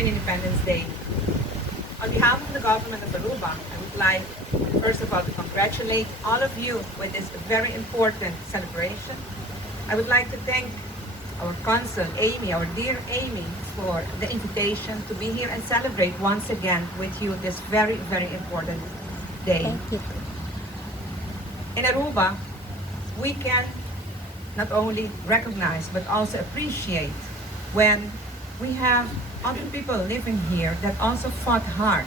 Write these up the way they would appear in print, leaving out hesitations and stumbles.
Philippine Independence Day. On behalf of the government of Aruba, I would like, first of all, to congratulate all of you with this very important celebration. I would like to thank our consul, Amy, our dear Amy, for the invitation to be here and celebrate once again with you this very, very important day. Thank you. In Aruba, we can not only recognize but also appreciate when we have other people living here that also fought hard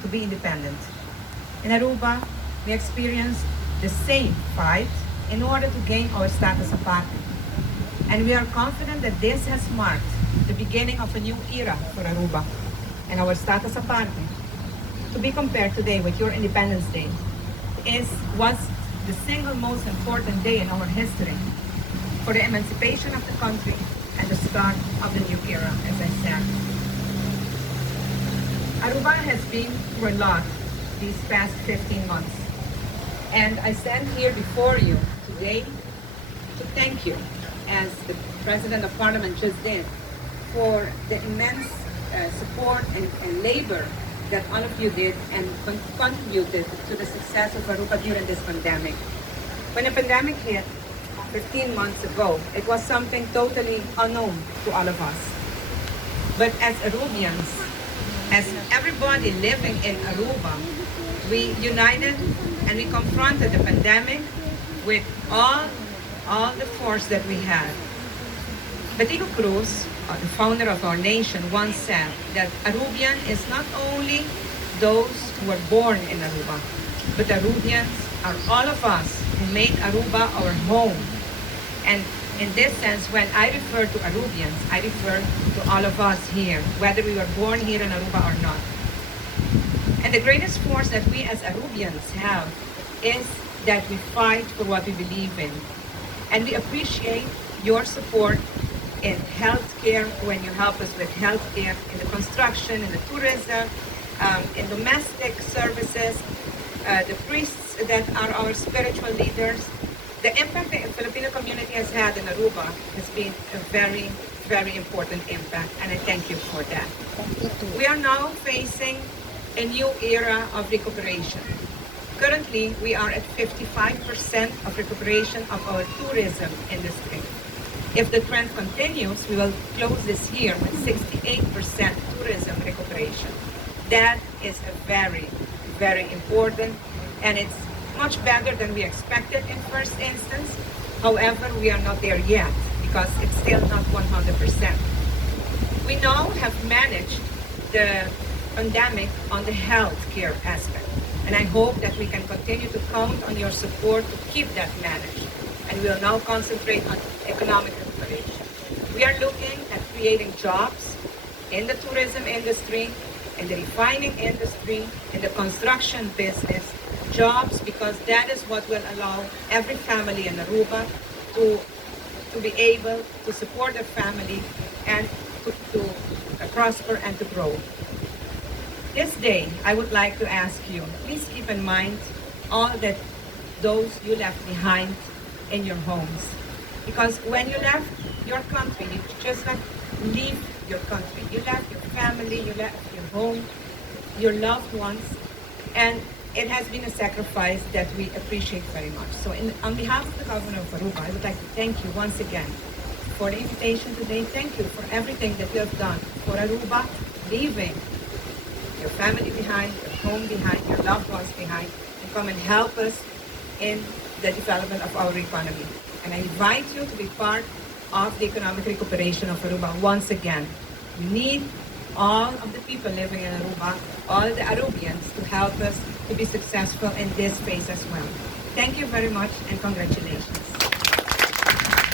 to be independent. In Aruba, we experienced the same fight in order to gain our status of partner. And we are confident that this has marked the beginning of a new era for Aruba and our status of partner. To be compared today with your Independence Day was the single most important day in our history for the emancipation of the country and the start of the new era, as I said. Aruba has been through a lot these past 15 months. And I stand here before you today to thank you, as the President of Parliament just did, for the immense support and labor that all of you did and contributed to the success of Aruba during this pandemic. When the pandemic hit 15 months ago, it was something totally unknown to all of us. But as Arubians, as everybody living in Aruba, we united and we confronted the pandemic with all the force that we had. Batigo Croes, the founder of our nation, once said that Arubian is not only those who were born in Aruba, but Arubians are all of us who made Aruba our home. And in this sense, when I refer to Arubians, I refer to all of us here, whether we were born here in Aruba or not. And the greatest force that we as Arubians have is that we fight for what we believe in. And we appreciate your support in healthcare, when you help us with healthcare, in the construction, in the tourism, in domestic services, the priests that are our spiritual leaders. The impact the Filipino community has had in Aruba has been a very, very important impact, and I thank you for that. We are now facing a new era of recuperation. Currently, we are at 55% of recuperation of our tourism industry. If the trend continues, we will close this year with 68% tourism recuperation. That is a very, very important, and it's much better than we expected in first instance. However, we are not there yet because it's still not 100%. We now have managed the pandemic on the healthcare aspect, and I hope that we can continue to count on your support to keep that managed. And we will now concentrate on economic recuperation. We are looking at creating jobs in the tourism industry, in the refining industry, in the construction business, jobs, because that is what will allow every family in Aruba to be able to support their family and to prosper and to grow. This day, I would like to ask you, please keep in mind all that those you left behind in your homes. Because when you left your country, you just not leave your country. You left your family, you left your home, your loved ones, and it has been a sacrifice that we appreciate very much. So on behalf of the governor of Aruba, I would like to thank you once again for the invitation today. Thank you for everything that you have done for Aruba, leaving your family behind, your home behind, your loved ones behind, and come and help us in the development of our economy. And I invite you to be part of the economic recuperation of Aruba once again. We need all of the people living in Aruba, all the Arubians, to help us to be successful in this phase as well. Thank you very much and congratulations.